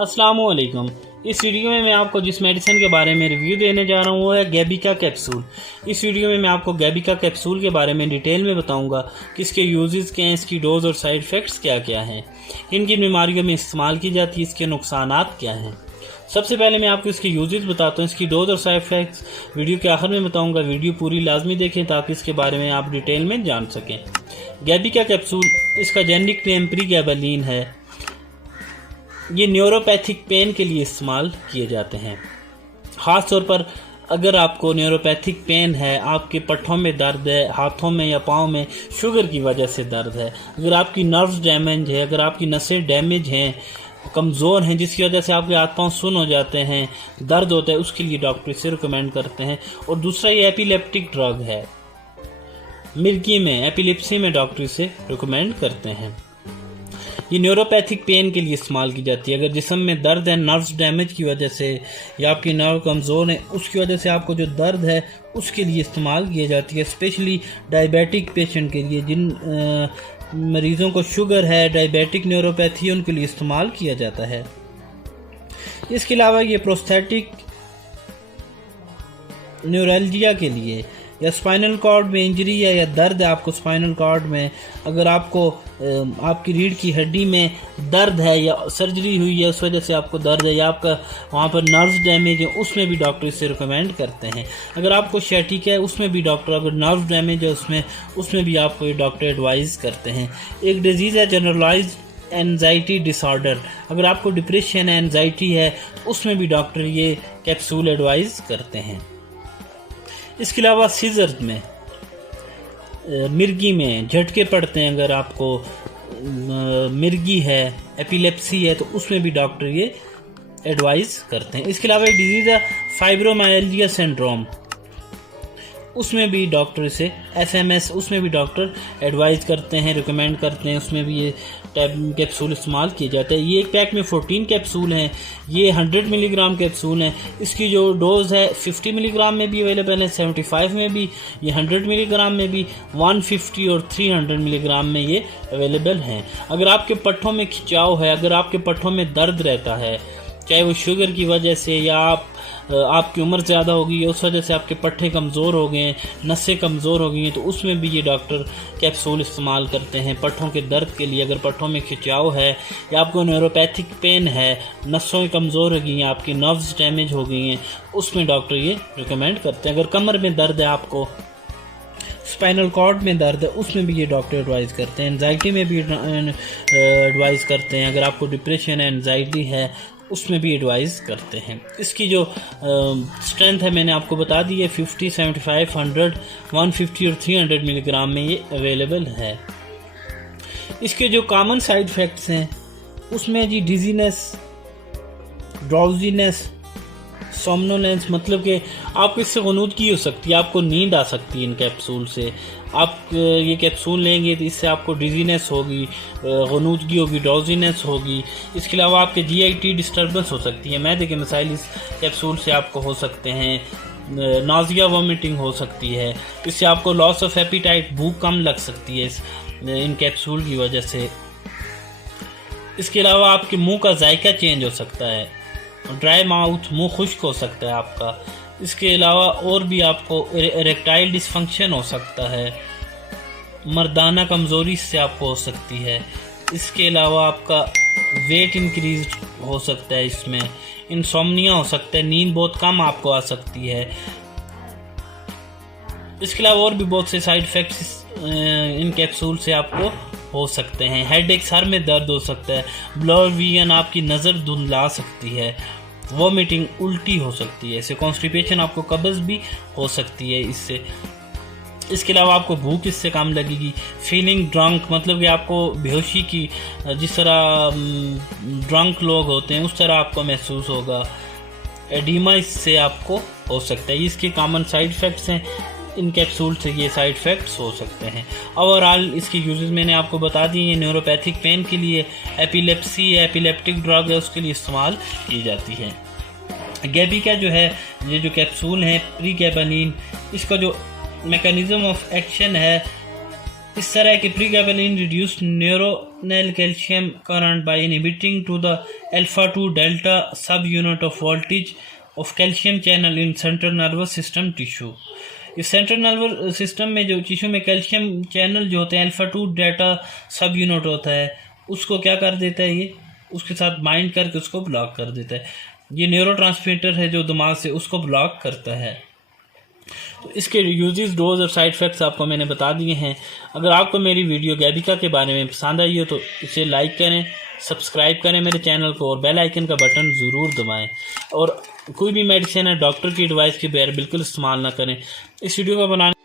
अस्सलामुअलैकुम। इस वीडियो में मैं आपको जिस मेडिसिन के बारे में रिव्यू देने जा रहा हूँ वो है गैबिका कैप्सूल। इस वीडियो में मैं आपको गैबिका कैप्सूल के बारे में डिटेल में बताऊंगा कि इसके यूजेस क्या हैं, इसकी डोज और साइड इफ़ेक्ट्स क्या क्या हैं, इनकी बीमारियों में इस्तेमाल की जाती है, इसके नुकसानात क्या हैं। सबसे पहले मैं आपको इसके यूजेस बताता हूँ, इसकी डोज और साइड इफ़ेक्ट्स वीडियो के आखिर में बताऊँगा। वीडियो पूरी लाजमी देखें ताकि इसके बारे में आप डिटेल में जान सकें। गैबिका कैप्सूल, इसका जेनेरिक नेम प्रीगैबालिन है। ये न्यूरोपैथिक पेन के लिए इस्तेमाल किए जाते हैं। ख़ास तौर पर अगर आपको न्यूरोपैथिक पेन है, आपके पट्ठों में दर्द है, हाथों में या पाँव में शुगर की वजह से दर्द है, अगर आपकी नर्व्स डैमेज है, अगर आपकी नसें डैमेज हैं, कमज़ोर हैं, जिसकी वजह से आपके हाथ पाँव सुन्न हो जाते हैं, दर्द होता है, उसके लिए डॉक्टर इसे रिकमेंड करते हैं। और दूसरा ये एपिलेप्टिक ड्रग है, मिर्गी में एपिलिप्सी में डॉक्टर इसे रिकमेंड करते हैं। ये न्यूरोपैथिक पेन के लिए इस्तेमाल की जाती है। अगर जिस्म में दर्द है नर्व्स डैमेज की वजह से या आपकी नर्व कमज़ोर है उसकी वजह से आपको जो दर्द है उसके लिए इस्तेमाल की जाती है। स्पेशली डायबिटिक पेशेंट के लिए, जिन मरीज़ों को शुगर है, डायबिटिक न्यूरोपैथी है, उनके लिए इस्तेमाल किया जाता है। इसके अलावा ये प्रोस्थेटिक न्यूरल्जिया के लिए या स्पाइनल कॉर्ड में इंजरी है या दर्द है आपको स्पाइनल कॉर्ड में, अगर आपको आपकी रीढ़ की हड्डी में दर्द है या सर्जरी हुई है उस वजह से आपको दर्द है या आपका वहाँ पर नर्व्स डैमेज है, उसमें भी डॉक्टर इसे रिकमेंड करते हैं। अगर आपको शैटिक है उसमें भी डॉक्टर, अगर नर्व डैमेज है उसमें भी आपको ये डॉक्टर एडवाइस करते हैं। एक डिजीज़ है जनरलाइज एनजाइटी डिसऑर्डर, अगर आपको डिप्रेशन है, एनजाइटी है, उसमें भी डॉक्टर ये कैप्सूल एडवाइस करते हैं। इसके अलावा सीजर में, मिर्गी में झटके पड़ते हैं, अगर आपको मिर्गी है, एपिलेप्सी है, तो उसमें भी डॉक्टर ये एडवाइस करते हैं। इसके अलावा एक डिजीज़ है फाइब्रोमाइल्जिया सिंड्रोम, उसमें भी डॉक्टर इसे SMS, उसमें भी डॉक्टर एडवाइस करते हैं, रिकमेंड करते हैं, उसमें भी ये कैप्सूल इस्तेमाल किए जाते हैं। ये एक पैक में 14 कैप्सूल हैं, ये 100 मिलीग्राम कैप्सूल हैं। इसकी जो डोज़ है 50 मिलीग्राम में भी अवेलेबल है, 75 में भी, ये 100 मिलीग्राम में भी, 150 और 300 मिलीग्राम में ये अवेलेबल हैं। अगर आपके पट्ठों में खिंचाव है, अगर आपके पट्ठों में दर्द रहता है, चाहे वो शुगर की वजह से या आपकी उम्र ज़्यादा हो गई है उस वजह से आपके पट्ठे कमज़ोर हो गए हैं, नसें कमज़ोर हो गई हैं, तो उसमें भी ये डॉक्टर कैप्सूल इस्तेमाल करते हैं पट्ठों के दर्द के लिए। अगर पट्ठों में खिंचाव है या आपको न्यूरोपैथिक पेन है, नसों कमज़ोर हो गई हैं, आपकी नर्व्स डैमेज हो गई हैं, उसमें डॉक्टर ये रिकमेंड करते हैं। अगर कमर में दर्द है, आपको स्पाइनल कॉर्ड में दर्द है, उसमें भी ये डॉक्टर एडवाइस करते हैं। एनजाइटी में भी एडवाइस करते हैं। अगर आपको डिप्रेशन है, एनजाइटी है, उसमें भी एडवाइस करते हैं। इसकी जो स्ट्रेंथ है मैंने आपको बता दी है, 50, 75, 100, 150 और 300 मिलीग्राम में ये अवेलेबल है। इसके जो कॉमन साइड इफ़ेक्ट्स हैं उसमें जी डिजीनेस, ड्राउजीनेस, सोमनोलेंस, मतलब कि आपको इससे गनूदगी हो सकती है, आपको नींद आ सकती है इन कैप्सूल से। आप ये कैप्सूल लेंगे तो इससे आपको डिजीनेस होगी, गनूदगी होगी, ड्राउजीनेस होगी। इसके अलावा आपके GIT डिस्टर्बेंस हो सकती है, मैदे के मसाइल इस कैप्सूल से आपको हो सकते हैं, नाजिया वॉमिटिंग हो सकती है, इससे आपको लॉस ऑफ एपिटाइट, भूख कम लग सकती है इन कैप्सूल की वजह से। इसके अलावा आपके मुंह का जायका चेंज हो सकता है, ड्राई माउथ, मुंह खुश्क हो सकता है आपका। इसके अलावा और भी आपको इरेक्टाइल डिसफंक्शन हो सकता है, मर्दाना कमज़ोरी से आपको हो सकती है। इसके अलावा आपका वेट इंक्रीज हो सकता है, इसमें इंसोम्निया हो सकता है, नींद बहुत कम आपको आ सकती है। इसके अलावा और भी बहुत से साइड इफ़ेक्ट्स इन कैप्सूल से आपको हो सकते हैं। हेडेक, सर में दर्द हो सकता है, ब्लर विजन, आपकी नज़र धुंधला सकती है, वॉमिटिंग, उल्टी हो सकती है, इससे कॉन्स्टिपेशन, आपको कब्ज़ भी हो सकती है इससे। इसके अलावा आपको भूख इससे कम लगेगी। फीलिंग ड्रंक, मतलब कि आपको बेहोशी की, जिस तरह ड्रंक लोग होते हैं उस तरह आपको महसूस होगा। एडिमा इससे आपको हो सकता है। इसके कॉमन साइड इफ़ेक्ट्स हैं, इन कैप्सूल से ये साइड इफ़ेक्ट्स हो सकते हैं। ओवरऑल इसके यूजेस मैंने आपको बता दिए। ये न्यूरोपैथिक पेन के लिए, एपिलेप्सी है, एपिलेप्टिक ड्रग है, उसके लिए इस्तेमाल की जाती है। गैबिका जो है, ये जो कैप्सूल है प्रीगैबालिन, इसका जो मैकेनिज़्म ऑफ एक्शन है इस तरह के pregabalin reduce neuronal calcium current by inhibiting to the alpha 2 delta sub unit of voltage of calcium channel in central nervous system tissue. इस सेंट्रल नर्वस सिस्टम में जो टिश्यू में कैल्शियम चैनल जो होते हैं अल्फा 2 डेल्टा सब यूनिट होता है, उसको क्या कर देता है, ये उसके साथ बाइंड करके उसको ब्लॉक कर देता है। ये न्यूरोट्रांसमीटर है जो दिमाग से उसको ब्लॉक करता है। तो इसके यूजेस, डोज और साइड इफ़ेक्ट्स आपको मैंने बता दिए हैं। अगर आपको मेरी वीडियो गैबिका के बारे में पसंद आई हो तो इसे लाइक करें, सब्सक्राइब करें मेरे चैनल को और बेल आइकन का बटन ज़रूर दबाएं। और कोई भी मेडिसिन है डॉक्टर की एडवाइस के बगैर बिल्कुल इस्तेमाल ना करें। इस वीडियो को बनाने